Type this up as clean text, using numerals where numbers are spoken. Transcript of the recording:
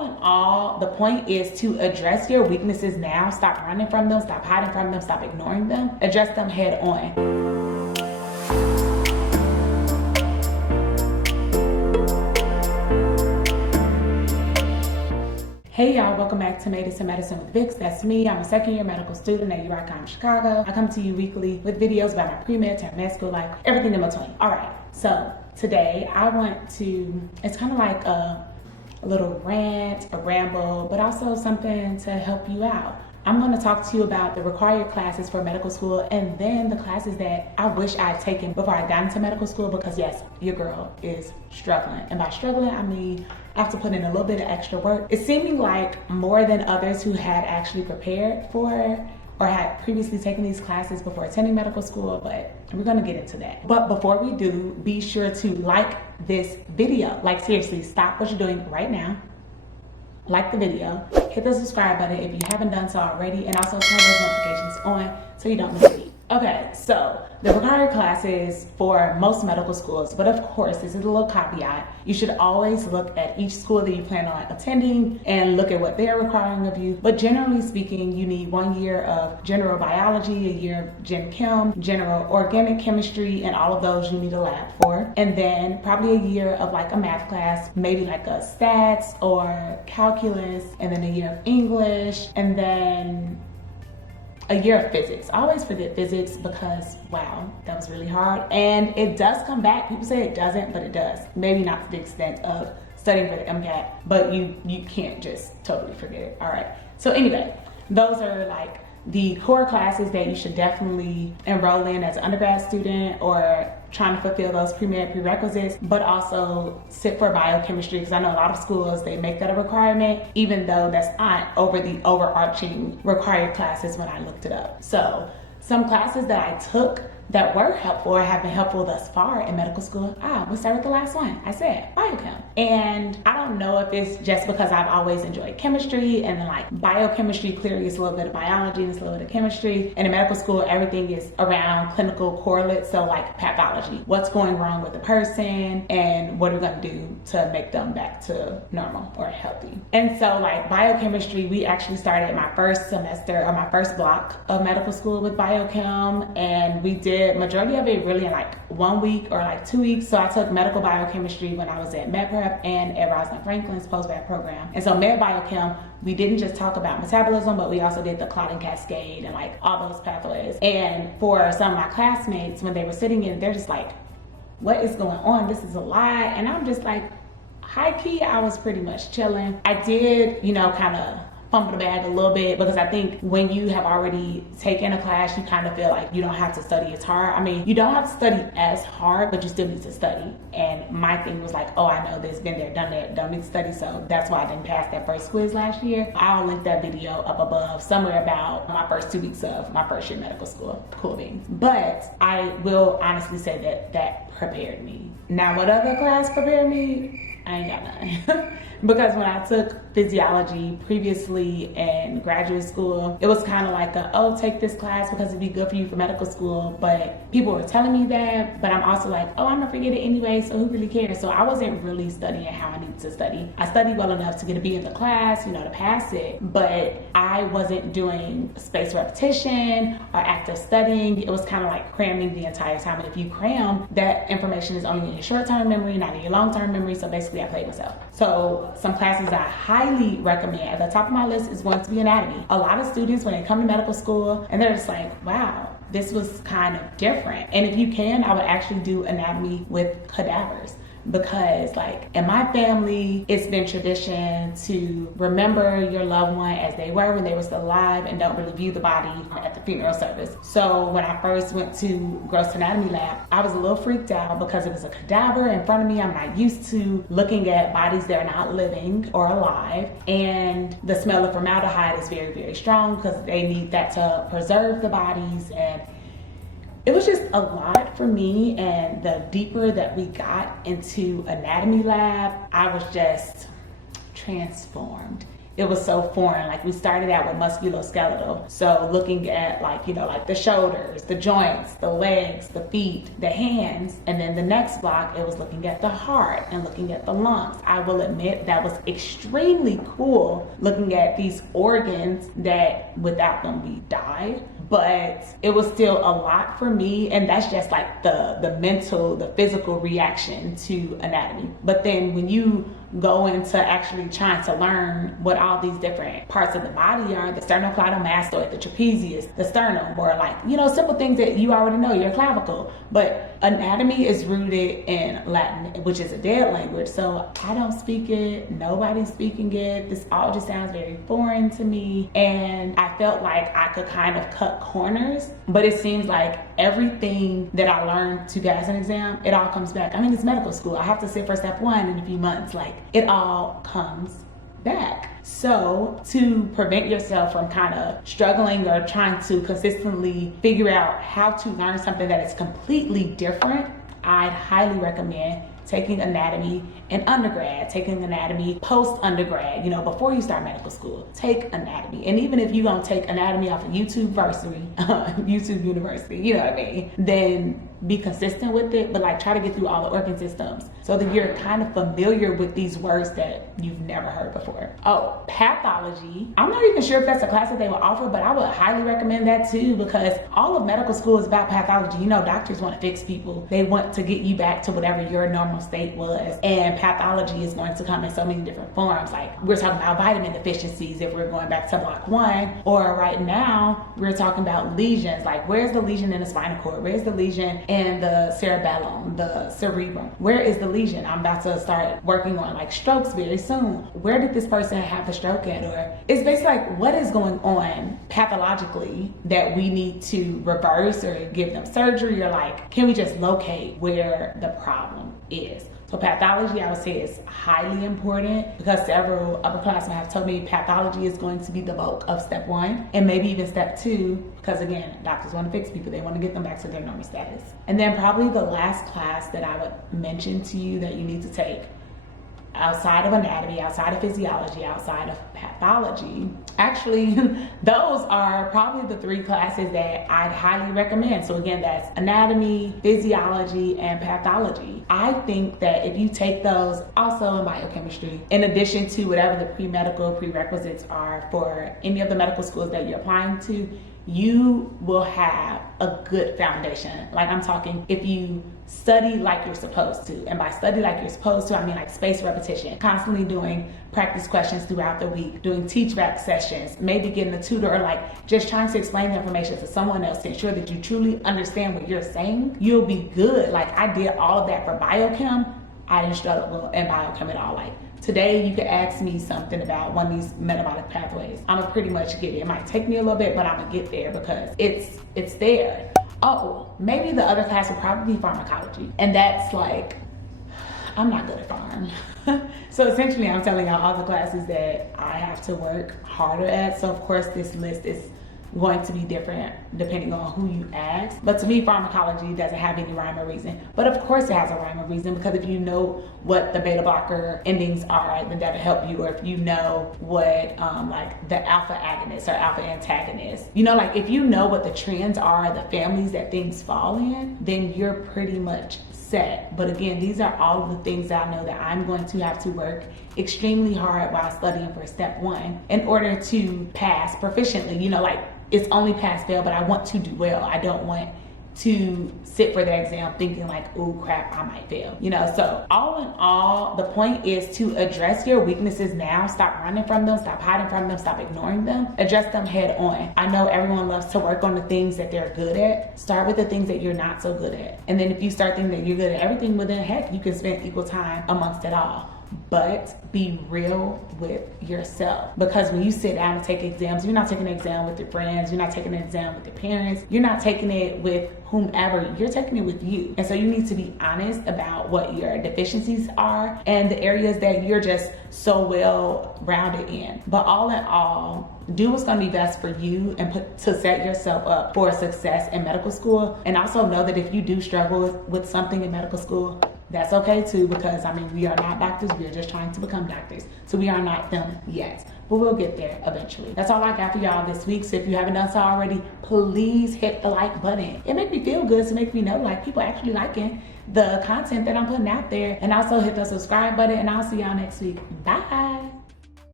all in all, the point is to address your weaknesses now. Stop running from them, stop hiding from them, stop ignoring them. Address them head on. Hey y'all, welcome back to Made It to Medicine with Vix. That's me. I'm a second year medical student at UICOM Chicago. I come to you weekly with videos about my pre-med to med school life, everything in between. All right, so today I want to, it's kind of like a little rant, a ramble, but also something to help you out. I'm going to talk to you about the required classes for medical school and then the classes that I wish I had taken before I got into medical school, because yes, your girl is struggling. And by struggling, I mean I have to put in a little bit of extra work. It's seeming like more than others who had actually prepared for or had previously taken these classes before attending medical school, but we're gonna get into that. But before we do, be sure to like this video. Like seriously, stop what you're doing right now. Like the video, hit the subscribe button if you haven't done so already, and also turn those notifications on so you don't miss a beat. Okay, so the required classes for most medical schools, but of course, this is a little caveat. You should always look at each school that you plan on attending and look at what they're requiring of you. But generally speaking, you need 1 year of general biology, a year of gen chem, general organic chemistry, and all of those you need a lab for. And then probably a year of like a math class, maybe like a stats or calculus, and then a year of English, and then a year of physics. I always forget physics because, wow, that was really hard. And it does come back. People say it doesn't, but it does. Maybe not to the extent of studying for the MCAT, but you can't just totally forget it. All right. So anyway, those are like the core classes that you should definitely enroll in as an undergrad student or trying to fulfill those pre-med prerequisites, but also sit for biochemistry, because I know a lot of schools, they make that a requirement, even though that's not over the overarching required classes when I looked it up. So some classes that I took that were helpful or have been helpful thus far in medical school, we'll start with the last one. I said biochem. And I don't know if it's just because I've always enjoyed chemistry, and then like biochemistry clearly is a little bit of biology and it's a little bit of chemistry. And in medical school, everything is around clinical correlates. So like pathology, what's going wrong with the person and what are we gonna do to make them back to normal or healthy. And so like biochemistry, we actually started my first semester or my first block of medical school with biochem, and we did majority of it really in like 1 week or like 2 weeks. So I took medical biochemistry when I was at MedPrep and at Rosalind Franklin's post-grad program. And so med biochem, we didn't just talk about metabolism, but we also did the clotting cascade and like all those pathways. And for some of my classmates, when they were sitting in, they're just like, what is going on? This is a lie. And I'm just like, high key, I was pretty much chilling. I did, kind of fumble the bag a little bit, because I think when you have already taken a class, you kind of feel like you don't have to study as hard. I mean, you don't have to study as hard, but you still need to study. And my thing was like, oh, I know this, been there, done that, don't need to study. So that's why I didn't pass that first quiz last year. I'll link that video up above somewhere about my first 2 weeks of my first year medical school. Cool beans. But I will honestly say that that prepared me. Now, what other class prepared me? I ain't got none. Because when I took physiology previously in graduate school, it was kind of like take this class because it'd be good for you for medical school. But people were telling me that, but I'm also like, I'm gonna forget it anyway, so who really cares? So I wasn't really studying how I needed to study. I studied well enough to get a B in the class, to pass it, but I wasn't doing spaced repetition or active studying. It was kind of like cramming the entire time. And if you cram, that information is only in your short-term memory, not in your long-term memory. So basically I played myself. So some classes I highly recommend, at the top of my list, is going to be anatomy. A lot of students, when they come to medical school, and they're just like, wow, this was kind of different. And if you can, I would actually do anatomy with cadavers. Because like in my family, it's been tradition to remember your loved one as they were when they were still alive and don't really view the body at the funeral service. So when I first went to gross anatomy lab, I was a little freaked out because it was a cadaver in front of me. I'm not used to looking at bodies that are not living or alive. And the smell of formaldehyde is very, very strong because they need that to preserve the bodies. And it was just a lot for me, and the deeper that we got into anatomy lab, I was just transformed. it was so foreign. Like we started out with musculoskeletal. So looking at like, you know, like the shoulders, the joints, the legs, the feet, the hands. And then the next block, it was looking at the heart and looking at the lungs. I will admit that was extremely cool, looking at these organs that without them we died. But it was still a lot for me, and that's just like the mental, the physical reaction to anatomy. But then when you go into actually trying to learn what all these different parts of the body are, the sternocleidomastoid, the trapezius, the sternum, or like, you know, simple things that you already know, your clavicle. But anatomy is rooted in Latin, which is a dead language. So I don't speak it, nobody's speaking it. This all just sounds very foreign to me. And I felt like I could kind of cut corners, but it seems like everything that I learned to pass an exam, it all comes back. I mean, it's medical school. I have to sit for step 1 in a few months. Like, it all comes back. So to prevent yourself from kind of struggling or trying to consistently figure out how to learn something that is completely different, I'd highly recommend taking anatomy in undergrad, taking anatomy post-undergrad, you know, before you start medical school. Take anatomy. And even if you don't take anatomy off of YouTube University, you know what I mean, then be consistent with it, but like try to get through all the organ systems so that you're kind of familiar with these words that you've never heard before. Oh, pathology. I'm not even sure if that's a class that they will offer, but I would highly recommend that too, because all of medical school is about pathology. You know, doctors want to fix people. They want to get you back to whatever your normal state was. And pathology is going to come in so many different forms. Like we're talking about vitamin deficiencies if we're going back to block 1, or right now we're talking about lesions. Like where's the lesion in the spinal cord? Where's the lesion in the cerebellum, the cerebrum? Where is the lesion? I'm about to start working on like strokes very soon. Where did this person have the stroke at? Or it's basically like what is going on pathologically that we need to reverse or give them surgery, or like can we just locate where the problem is? So pathology, I would say, is highly important because several upperclassmen have told me pathology is going to be the bulk of step 1 and maybe even step 2, because again, doctors want to fix people. They want to get them back to their normal status. And then probably the last class that I would mention to you that you need to take outside of anatomy, outside of physiology, outside of pathology, actually those are probably the 3 classes that I'd highly recommend. So again, that's anatomy, physiology, and pathology. I think that if you take those, also in biochemistry, in addition to whatever the pre-medical prerequisites are for any of the medical schools that you're applying to, you will have a good foundation. Like I'm talking, if you study like you're supposed to, and by study like you're supposed to, I mean like spaced repetition, constantly doing practice questions throughout the week, doing teach back sessions, maybe getting a tutor, or like just trying to explain the information to someone else to ensure that you truly understand what you're saying, you'll be good. Like I did all of that for biochem. I didn't struggle in biochem at all. Like today, you could ask me something about one of these metabolic pathways. I'm gonna pretty much get it. It might take me a little bit, but I'm gonna get there because it's there. Oh, maybe the other class would probably be pharmacology. And that's like, I'm not good at pharm. So essentially, I'm telling y'all all the classes that I have to work harder at. So of course, this list is going to be different depending on who you ask. But to me, pharmacology doesn't have any rhyme or reason. But of course it has a rhyme or reason, because if you know what the beta blocker endings are, then that'll help you. Or if you know what like the alpha agonist or alpha antagonist, you know, like if you know what the trends are, the families that things fall in, then you're pretty much set. But again, these are all of the things that I know that I'm going to have to work extremely hard while studying for step 1 in order to pass proficiently. You know, like it's only pass fail, but I want to do well. I don't want to sit for the exam thinking like, oh crap, I might fail. You know, so all in all, the point is to address your weaknesses now. Stop running from them, stop hiding from them, stop ignoring them. Address them head on. I know everyone loves to work on the things that they're good at. Start with the things that you're not so good at. And then if you start thinking that you're good at everything, well then heck, you can spend equal time amongst it all. But be real with yourself, because when you sit down and take exams, you're not taking an exam with your friends, you're not taking an exam with your parents, you're not taking it with whomever, you're taking it with you. And so you need to be honest about what your deficiencies are and the areas that you're just so well rounded in. But all in all, do what's going to be best for you and to set yourself up for success in medical school. And also know that if you do struggle with something in medical school, that's okay too, because I mean, we are not doctors, we are just trying to become doctors. So we are not them yet, but we'll get there eventually. That's all I got for y'all this week. So if you haven't done so already, please hit the like button. It makes me feel good to make me know like people actually liking the content that I'm putting out there. And also hit the subscribe button, and I'll see y'all next week. Bye.